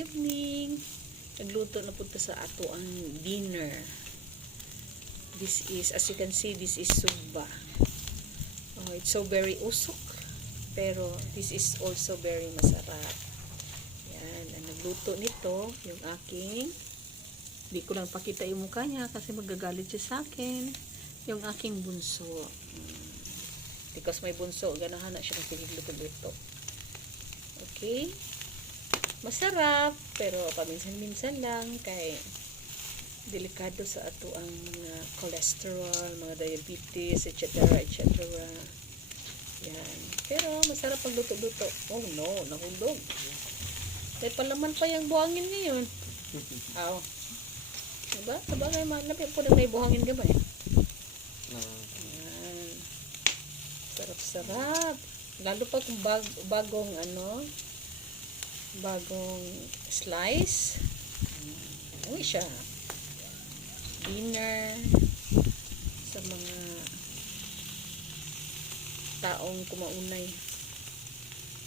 evening. Nagluto na po sa ato ang dinner. This is, as you can see, this is sugba. It's so very usok, pero this is also very masarap. Yan, ang nagluto nito, yung aking, hindi ko lang pakita yung mukha niya kasi magagalit siya sa akin. Yung aking bunso. Because may bunso, ganahan na siya ng pinigluto-luto. Okay? Masarap, pero paminsan-minsan lang kay delikado sa ato ang mga cholesterol, mga diabetes, etc. etc. Yan. Pero masarap pag luto-luto. Oh no, nahulog. May palaman pa yung buhangin ngayon. Aw. Diba? Sabagay, napi po na may buhangin ka ba eh? Yan. Sarap-sarap. Lalo pa kung bagong bagong slice. Uy siya. Dinner sa mga taong kumaunay.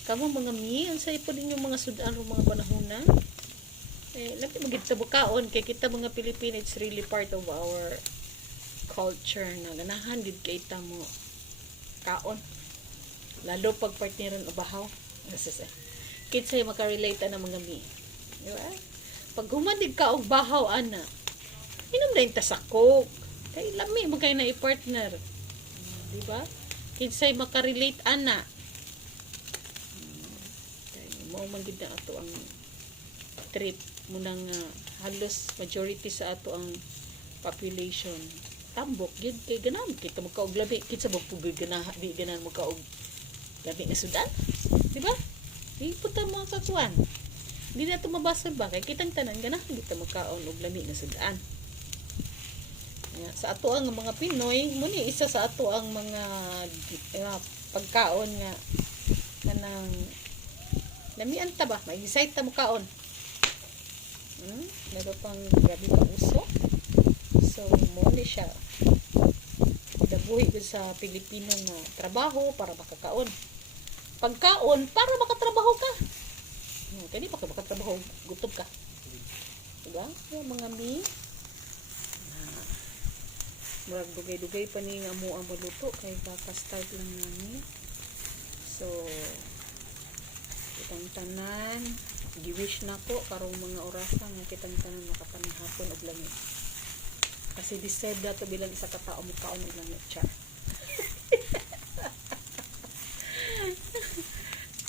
Kamo mga mi, unsay po din yung mga sudan o mga panahonan? Labi magit sa bukaon kay kita mga Pilipino, it's really part of our culture na ganahan gid kay ta mo kaon. Lalo pag partneran o bahaw. Kinsay makarelate na mga mi. Diba? Pag humandig ka og bahaw ana, inom na yung tasakok. Kay lami magkay na i-partner. Diba? Kinsay makarelate ana. Mao man gid na ato ang trip mo nang halos majority sa ato ang population. Tambok gid kay ganan kita magkaog labi kitsa magpugod ganaha di ganan magkaog labi na sudan. Diba? Di puta mga kakuan. Hindi na ito mabasol ba? Kaya kitang tanan, ganahan kita magkaon og lami na sudan. Sa ato ang mga Pinoy, muni isa sa ato ang mga pagkaon nga kanang lamian ta ba? May excite ta magkaon. Meron pang grabe ka uso. So, muni siya. Dabuhi ko sa Pilipino nga trabaho para makakaon. Pagkaon para makatrabaho ka. Kaya di pa ka makatrabaho, gutom ka. Diba? Yung mga mi, murag dugay-dugay pa ni nga mo ang maluto kaya kaka-start lang namin. So, kitang tanan, giwish na ko karong mga orasan nga kitang tanan makapanahapon og langit. Kasi deserve na to bilang isa ka tao mo kaon og langit siya.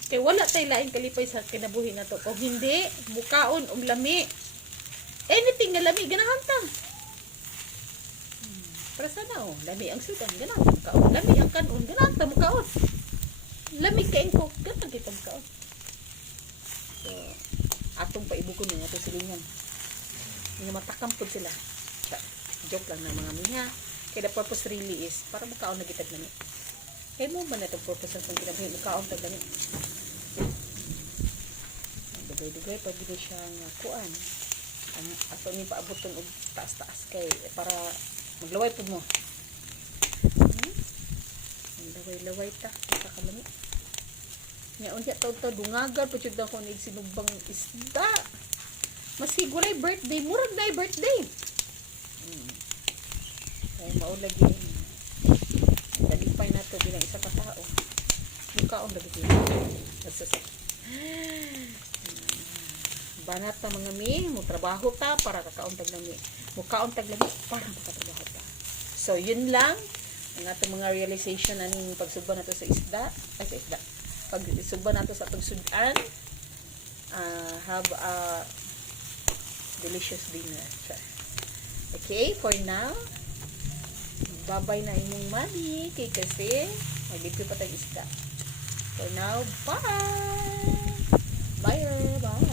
Kay wala tay laing kalipay sa kinabuhi na to. Kung hindi, mukaon og lami. Anything na lami, ganahan ta. Para sana lami ang sudan, ganahan ta mukaon. Lami ang kanon, ganahan ta mukaon. Lami kay engkok, ganahan kita mukaon. So, atong paibukon niya ito silingan. Nga matakam po sila. Joke lang na mga miha. Kaya the purpose really is, para mukaon na kitag lami. Kaya mo ba na itong purpose ng kinabuhi, mukaon tag lami. Dugay-dugay pag gino siya nga kuan ang ato ni paaboton og taas-taas kay para maglaway pud mo. Laway-laway ta kalami. Nya unya taw-taw dungagan pud jud ako nig sinugbang isda. Masigulay birthday, murag day birthday. Kay mao lagi dalipay nato bilang isa ka tao. Mukaon lagi dito. Banat ta mga mi, mo trabaho ta para kakaon tag lami. Mukaon tag lami para makatrabaho ta. So yun lang ang atong mga realization aning pagsugba nato sa isda, ay sa isda. Pagsugba nato sa pagsudan, have a delicious dinner. Okay, for now, bye-bye na imong mami kay kasi maglipyo pa tag isda. For now, bye! Bye! Bye!